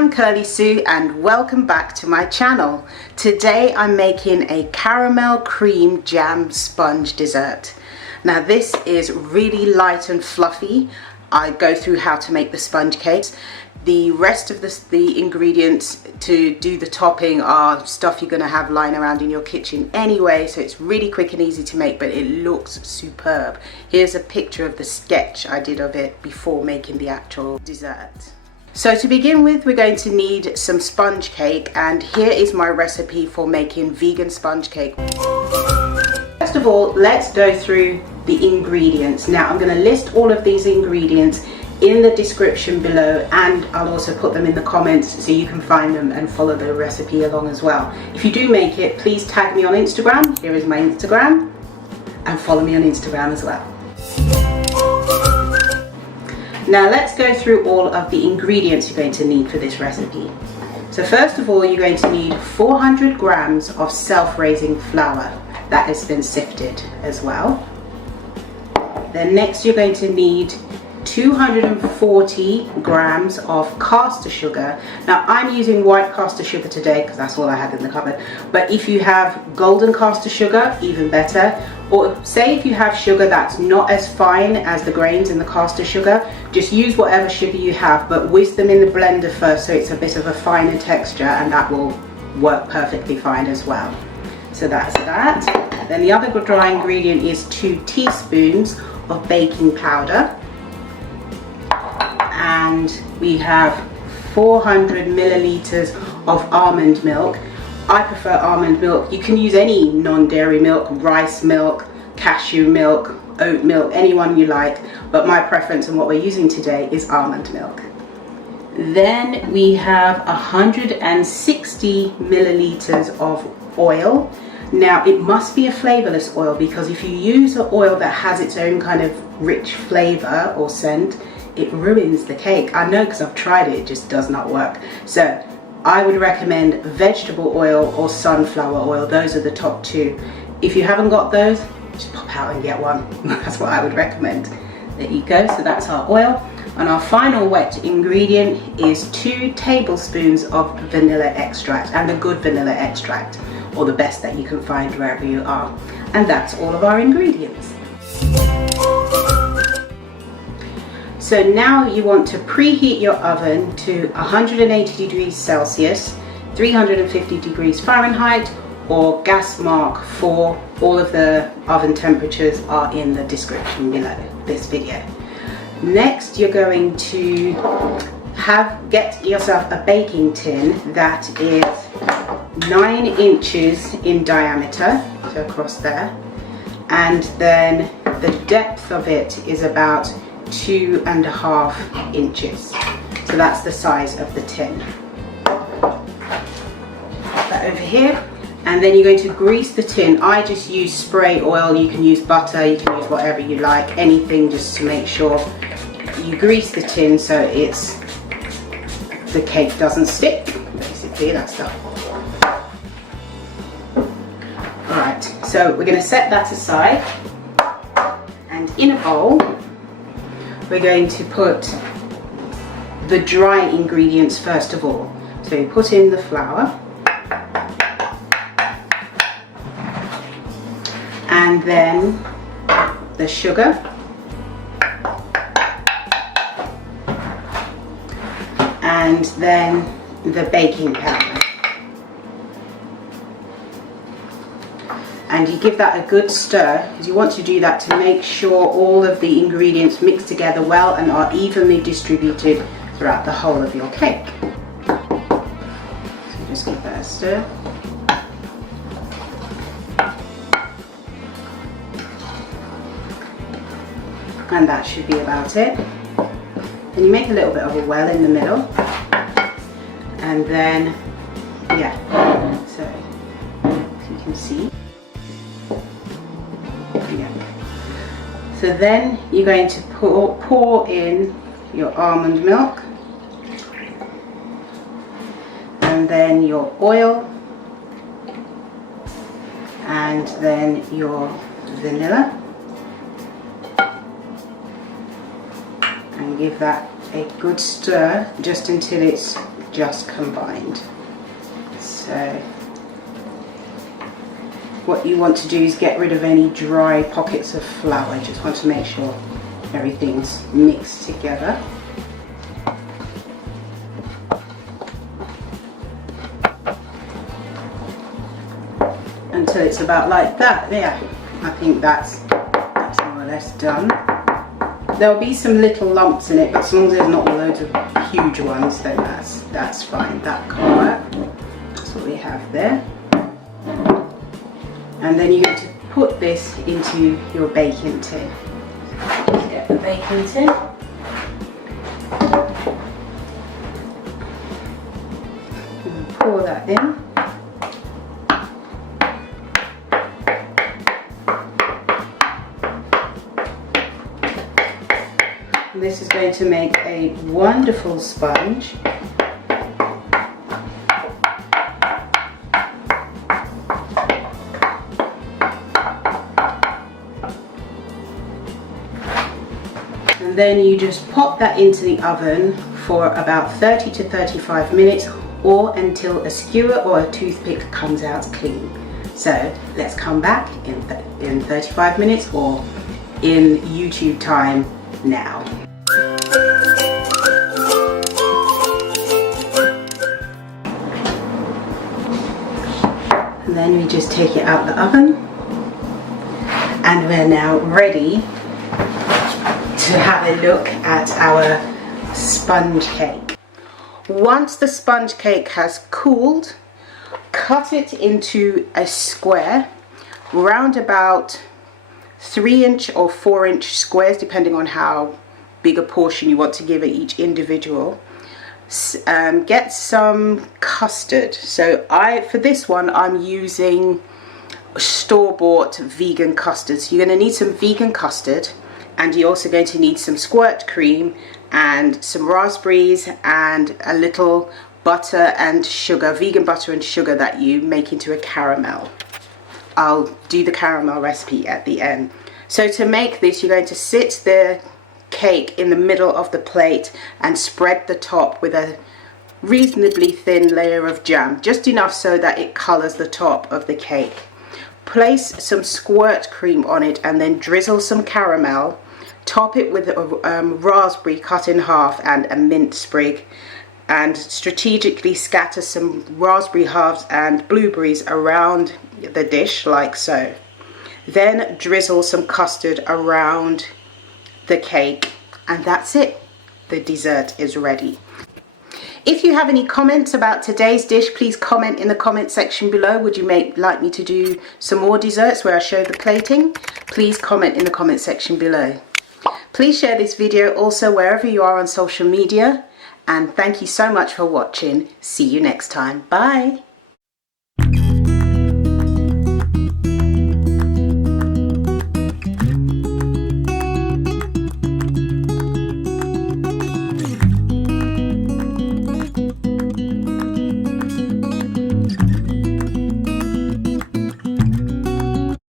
I'm Kirly-sue and welcome back to my channel. Today I'm making a caramel cream jam sponge dessert. Now this is really light and fluffy. I go through how to make the sponge cakes. The rest of the ingredients to do the topping are stuff you're going to have lying around in your kitchen anyway, so it's really quick and easy to make, but it looks superb. Here's a picture of the sketch I did of it before making the actual dessert. So to begin with, we're going to need some sponge cake, and here is my recipe for making vegan sponge cake. First of all, let's go through the ingredients. Now I'm going to list all of these ingredients in the description below, and I'll also put them in the comments so you can find them and follow the recipe along as well. If you do make it, please tag me on Instagram. Here is my Instagram, and follow me on Instagram as well. Now let's go through all of the ingredients you're going to need for this recipe. So first of all, you're going to need 400 grams of self-raising flour that has been sifted as well. Then next you're going to need 240 grams of caster sugar. Now I'm using white caster sugar today because that's all I had in the cupboard, but if you have golden caster sugar, even better. Or say if you have sugar that's not as fine as the grains in the caster sugar, just use whatever sugar you have, but whisk them in the blender first so it's a bit of a finer texture, and that will work perfectly fine as well. So that's that. Then the other dry ingredient is 2 teaspoons of baking powder. And we have 400 milliliters of almond milk. I prefer almond milk. You can use any non-dairy milk, rice milk, cashew milk, oat milk, anyone you like, but my preference and what we're using today is almond milk. Then we have 160 milliliters of oil. Now it must be a flavorless oil, because if you use an oil that has its own kind of rich flavor or scent, it ruins the cake. I know because I've tried it, it just does not work. So I would recommend vegetable oil or sunflower oil. Those are the top two. If you haven't got those, just pop out and get one. That's what I would recommend. There you go. So that's our oil. And our final wet ingredient is 2 tablespoons of vanilla extract, and a good vanilla extract, or the best that you can find wherever you are. And that's all of our ingredients. So now you want to preheat your oven to 180 degrees Celsius, 350 degrees Fahrenheit, or gas mark 4. All of the oven temperatures are in the description below this video. Next, you're going to get yourself a baking tin that is 9 inches in diameter, so across there, and then the depth of it is about 2.5 inches. So that's the size of the tin. Put that over here, and then you're going to grease the tin. I just use spray oil. You can use butter, you can use whatever you like, anything, just to make sure you grease the tin so the cake doesn't stick. Basically, that's the Alright, so we're going to set that aside, and in a bowl we're going to put the dry ingredients first of all. So you put in the flour, and then the sugar, and then the baking powder. And you give that a good stir, because you want to do that to make sure all of the ingredients mix together well and are evenly distributed throughout the whole of your cake. So just give that a stir. And that should be about it. And you make a little bit of a well in the middle. And then, yeah, so you can see. So then you're going to pour in your almond milk, and then your oil, and then your vanilla, and give that a good stir just until it's just combined. So what you want to do is get rid of any dry pockets of flour. Just want to make sure everything's mixed together. Until it's about like that. Yeah, I think that's more or less done. There'll be some little lumps in it, but as long as there's not loads of huge ones, then that's fine. That can work. That's what we have there. And then you're going to put this into your baking tin. Get the baking tin. And pour that in. And this is going to make a wonderful sponge. And then you just pop that into the oven for about 30 to 35 minutes or until a skewer or a toothpick comes out clean. So let's come back in 35 minutes or in YouTube time now. And then we just take it out the oven and we're now ready to have a look at our sponge cake. Once the sponge cake has cooled, cut it into a square, round about 3-inch or 4-inch squares, depending on how big a portion you want to give each individual. Get some custard. So for this one I'm using store-bought vegan custard. So you're going to need some vegan custard, and you're also going to need some squirt cream and some raspberries and a little butter and sugar, vegan butter and sugar that you make into a caramel. I'll do the caramel recipe at the end. So to make this, you're going to sit the cake in the middle of the plate and spread the top with a reasonably thin layer of jam, just enough so that it colors the top of the cake. Place some squirt cream on it and then drizzle some caramel. Top it with a raspberry cut in half and a mint sprig, and strategically scatter some raspberry halves and blueberries around the dish like so. Then drizzle some custard around the cake, and that's it. The dessert is ready. If you have any comments about today's dish, please comment in the comment section below. Would you like me to do some more desserts where I show the plating? Please comment in the comment section below. Please share this video also wherever you are on social media, and thank you so much for watching. See you next time. Bye.